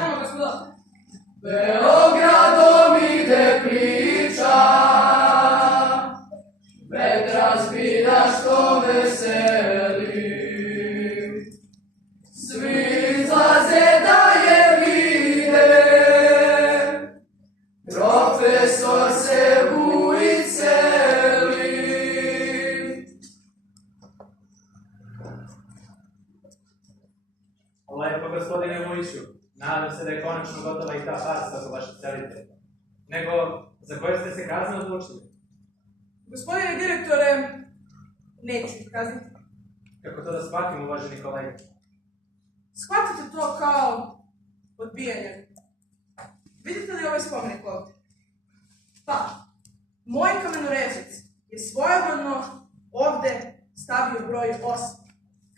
Ajmo, gospodo. Beogradom ide priča, vetra zbida što veseli. Svi izlaze da je vide, profesor se buji celi. Lepo, gospodine Vujiću. Nadam se da je konačno gotova i ta farsa ko vaše celite. Nego, za koje ste se kazne odlučili? Gospodine direktore, neću ih kazniti. Kako to da shvatim, uvaženi kolega? Shvatite to kao odbijanje. Vidite li ovaj spomenik ovdje? Pa, moj kamenorezac je svojevoljno ovdje stavio broj 8.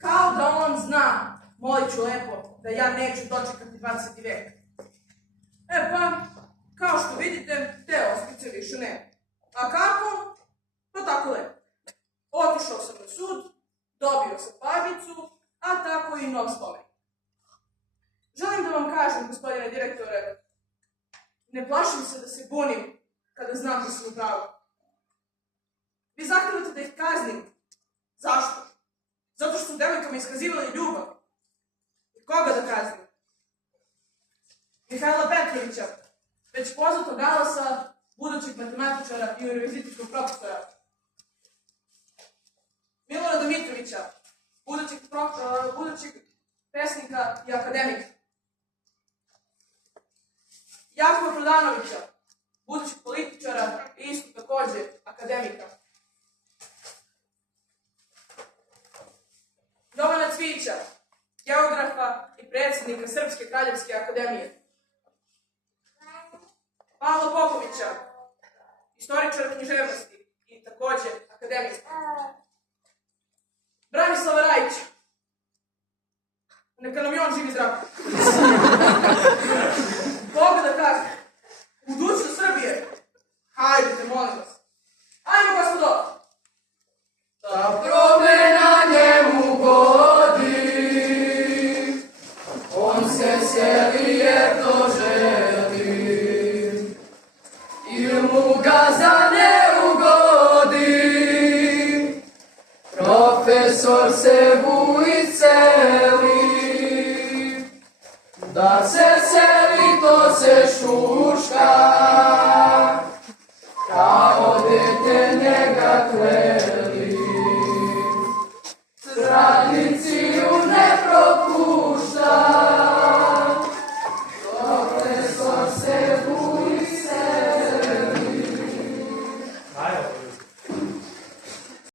Kao da on zna, molit ću lepo, da ja neću dočekati 20. vek. E pa, kao što vidite, te ospice više nema. A kako? Pa tako lepo. Otišao sam na sud, dobio sam parnicu, a tako i nov spomenik. Želim da vam kažem, gospodine direktore, ne plašim se da se bunim kada znam da sam u pravu. Vi zahtevate da ih kaznim. Zašto? Zato što su devojkama iskazivali ljubav. I koga da kaznim? Mihajla Petrovića, već poznatog galasa, budućeg matematičara i univerzitetskog profesora. Milorada Mitrovića, budućeg pesnika i akademika. Jakova Prodanovića, budućeg političara i isto također akademika. Jovana Cvijića, geografa i predsjednika Srpske kraljevske akademije. Pavla Popovića, istoričara književnosti i također akademika. Branislava Rajića, neka nam i on živi zdrav. Koga da kažem? Budućnost Srbije. Hajdete, molim vas. Ajmo, gospodo. Ta promena njemu godi, on se seli jer to želi, il mu gazda ne ugodi, profesor se buji celi, da se seli to se šuška.